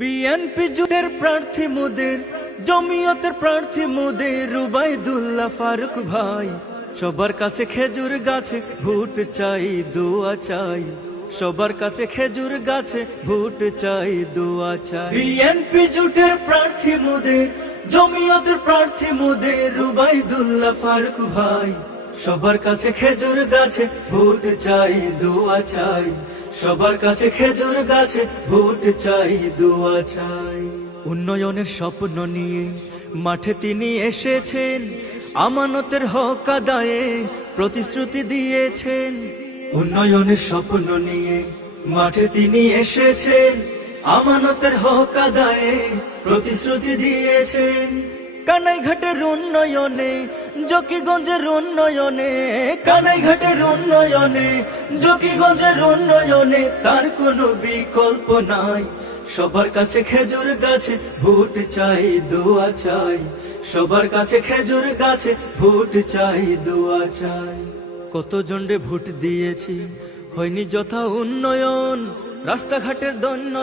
BNP জোটের প্রার্থী মোদের, জমিয়তের প্রার্থী মোদের রুবাইদুল্লাহ ফারুক ভাই। সবার কাছে খেজুর গাছে ভোট চাই, দোয়া চাই। সবার কাছে খেজুর গাছে ভোট চাই, দোয়া চাই। বিএনপি জোটের প্রার্থী মোদের, জমিয়তের প্রার্থী মোদের রুবাইদুল্লাহ ফারুক ভাই। সবার কাছে খেজুর গাছে ভোট চাই, দোয়া চাই। সবার কাছে খেজুর গাছে ভোট চাই, দোয়া চাই। উন্নয়নের স্বপ্ন নিয়ে মাঠে তিনি এসেছেন, আমানতের হক আদায়ে প্রতিশ্রুতি দিয়েছেন। উন্নয়নের স্বপ্ন নিয়ে মাঠে তিনি এসেছেন, আমানতের হক আদায়ে প্রতিশ্রুতি দিয়েছেন। কানাইঘাটের উন্নয়নে, জকিগঞ্জের উন্নয়নে, কানাইঘাটের উন্নয়নে, জকিগঞ্জের উন্নয়নে তার কোনো বিকল্প নাই। সবার কাছে খেজুর গাছে ভোট চাই, দোয়া চাই। সবার কাছে খেজুর গাছে ভোট চাই, দোয়া চাই। কত জনরে ভোট দিয়েছি, হয়নি যথা উন্নয়ন, রাস্তাঘাটের দন্য